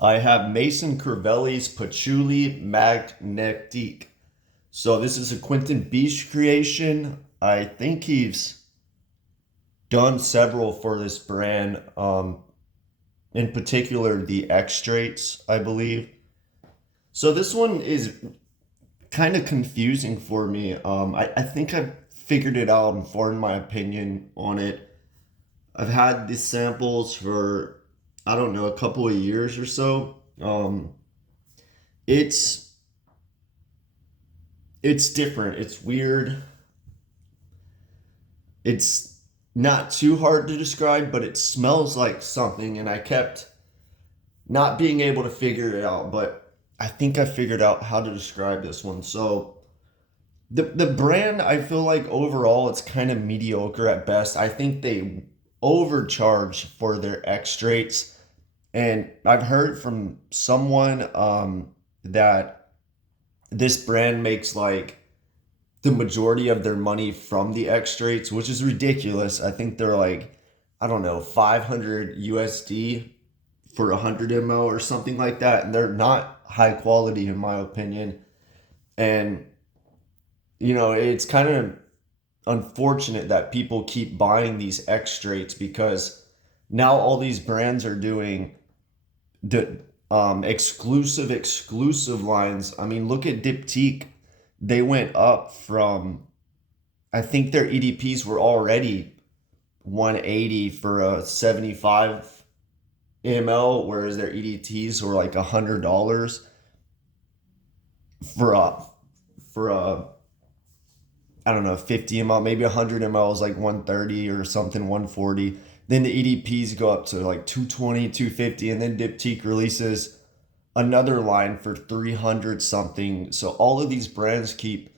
I have Mason Crivelli's Patchouli Magnetik. So this is a Quentin Beach creation. I think he's done several for this brand. In particular the extracts, I believe. So this one is kind of confusing for me. I think I've figured it out and formed my opinion on it. I've had these samples for I don't know a couple of years or so. It's it's different. It's weird. It's not too hard to describe, but it smells like something, and I kept not being able to figure it out. But I think I figured out how to describe this one. So the brand, I feel like overall it's kind of mediocre at best. I think they overcharge for their extracts, and I've heard from someone that this brand makes like the majority of their money from the extracts, which is ridiculous. I think they're like, I don't know, 500 USD for 100 ml or something like that. And they're not high quality, in my opinion. And, it's kind of unfortunate that people keep buying these extracts because now all these brands are doing the exclusive lines. I mean, look at Diptyque. They went up from, I think their EDPs were already 180 for a 75 ml, whereas their EDTs were like $100 for a I don't know 50 ml, maybe 100 ml is like 130 or something, 140. Then the EDPs go up to like 220, 250, and then Diptyque releases another line for 300 something. So all of these brands keep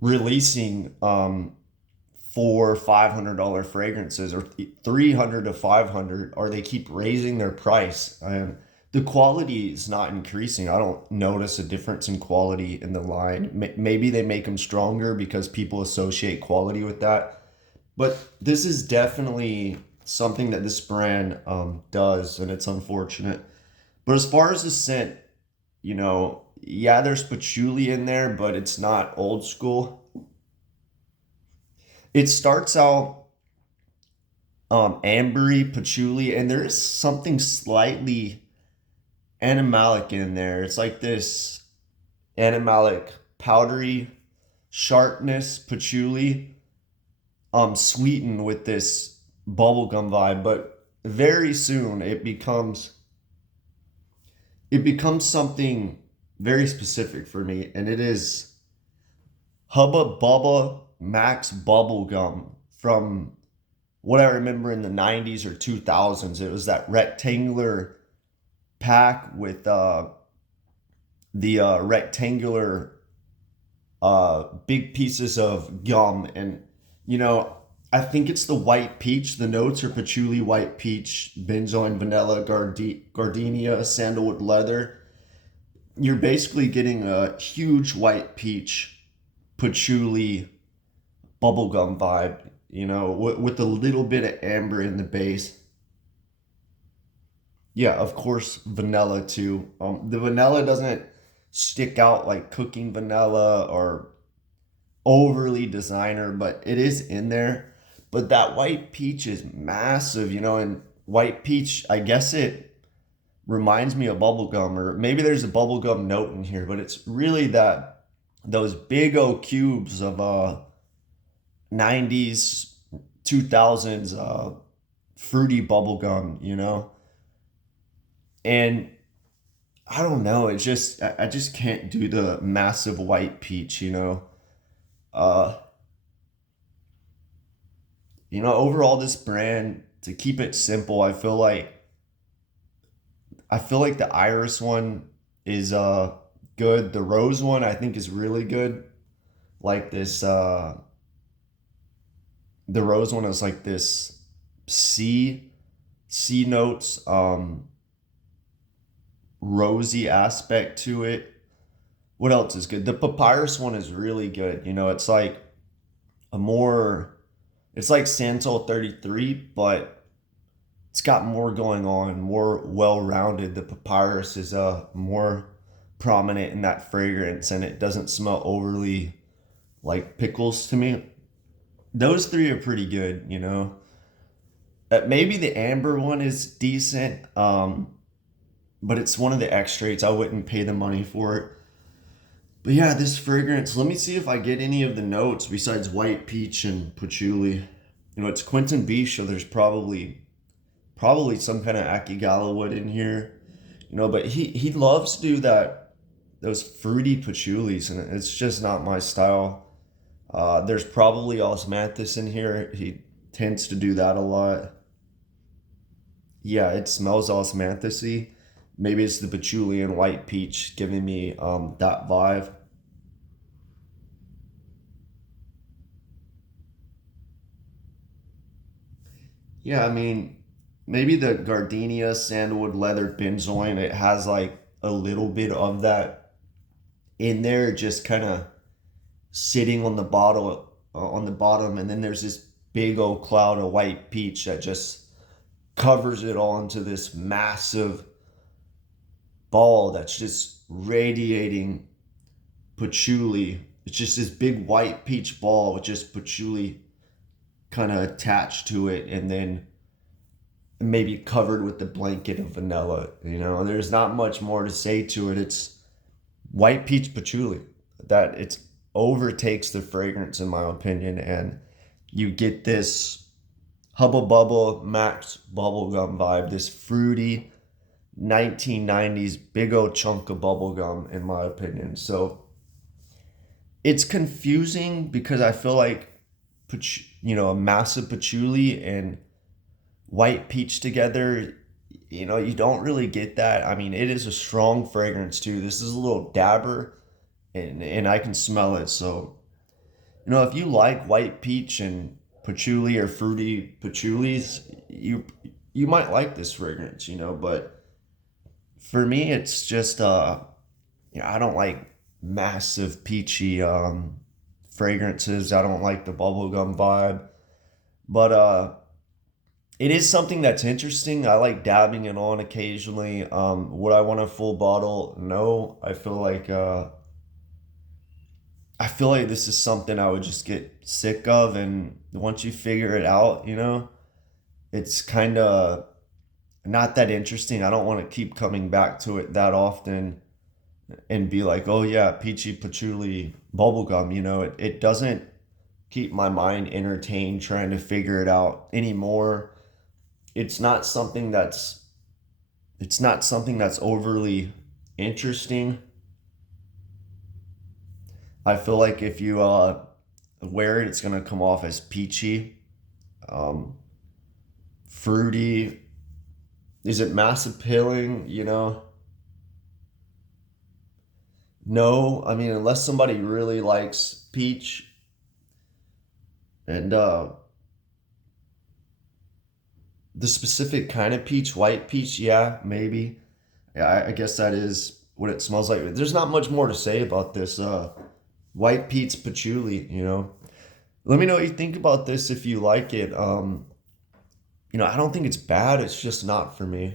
releasing four $500 fragrances, or 300 to 500, or they keep raising their price, and the quality is not increasing. I don't notice a difference in quality in the line. Maybe they make them stronger because people associate quality with that, but this is definitely something that this brand does, and it's unfortunate. But as far as the scent, yeah, there's patchouli in there, but it's not old school. It starts out ambery patchouli, and there is something slightly animalic in there. It's like this animalic powdery sharpness patchouli, sweetened with this bubblegum vibe. But very soon it becomes something very specific for me, and it is Hubba Bubba Max Bubblegum from what I remember in the 90s or 2000s. It was that rectangular pack with the rectangular big pieces of gum. And, I think it's the white peach. The notes are patchouli, white peach, benzoin, vanilla, gardenia, sandalwood leather. You're basically getting a huge white peach patchouli bubblegum vibe, with a little bit of amber in the base. Yeah, of course, vanilla too. The vanilla doesn't stick out like cooking vanilla or overly designer, but it is in there. But that white peach is massive, and white peach, I guess it reminds me of bubblegum, or maybe there's a bubblegum note in here, but it's really that those big old cubes of 90s, 2000s fruity bubblegum, And I don't know, I just can't do the massive white peach. Uh Overall this brand, to keep it simple, I feel like the iris one is good. The rose one I think is really good. Like this the rose one is like this C C notes, rosy aspect to it. What else is good? The papyrus one is really good. It's like a more, it's like Santal 33, but it's got more going on, more well-rounded. The papyrus is more prominent in that fragrance, and it doesn't smell overly like pickles to me. Those three are pretty good, you know. Maybe the amber one is decent, but it's one of the extraits. I wouldn't pay the money for it. But yeah, this fragrance, let me see if I get any of the notes besides white peach and patchouli. You know, it's Quentin Beach, so there's probably some kind of Akigala wood in here. You know, but he loves to do those fruity patchoulis, and it's just not my style. There's probably osmanthus in here. He tends to do that a lot. Yeah, it smells osmanthusy. Maybe it's the patchouli and white peach giving me that vibe. Yeah, I mean, maybe the gardenia, sandalwood, leather, benzoin, it has like a little bit of that in there, just kind of sitting on the bottom, and then there's this big old cloud of white peach that just covers it all into this massive ball that's just radiating patchouli. It's just this big white peach ball with just patchouli kind of attached to it, and then maybe covered with the blanket of vanilla. You know, there's not much more to say to it. It's white peach patchouli that it overtakes the fragrance, in my opinion, and you get this Hubba Bubble Max bubblegum vibe, this fruity 1990s big old chunk of bubblegum, in my opinion. So it's confusing because I feel like, you know, a massive patchouli and white peach together, you know, you don't really get that. I mean, it is a strong fragrance too. This is a little dabber, and I can smell it. So, you know, if you like white peach and patchouli or fruity patchoulis, you might like this fragrance, you know, but for me it's just you know, I don't like massive peachy fragrances. I don't like the bubblegum vibe. But it is something that's interesting. I like dabbing it on occasionally. Would I want a full bottle? No. I feel like this is something I would just get sick of, and once you figure it out, you know, it's kind of not that interesting. I don't want to keep coming back to it that often and be like, oh yeah, peachy patchouli bubblegum, you know, it doesn't keep my mind entertained trying to figure it out anymore. It's not something that's it's not something that's overly interesting. I feel like if you wear it, it's gonna come off as peachy, um, fruity. Is it mass appealing? You know, no. I mean, unless somebody really likes peach and the specific kind of peach, white peach, yeah, maybe. Yeah, I guess that is what it smells like. There's not much more to say about this white peach patchouli. You know, let me know what you think about this if you like it. You know, I don't think it's bad. It's just not for me.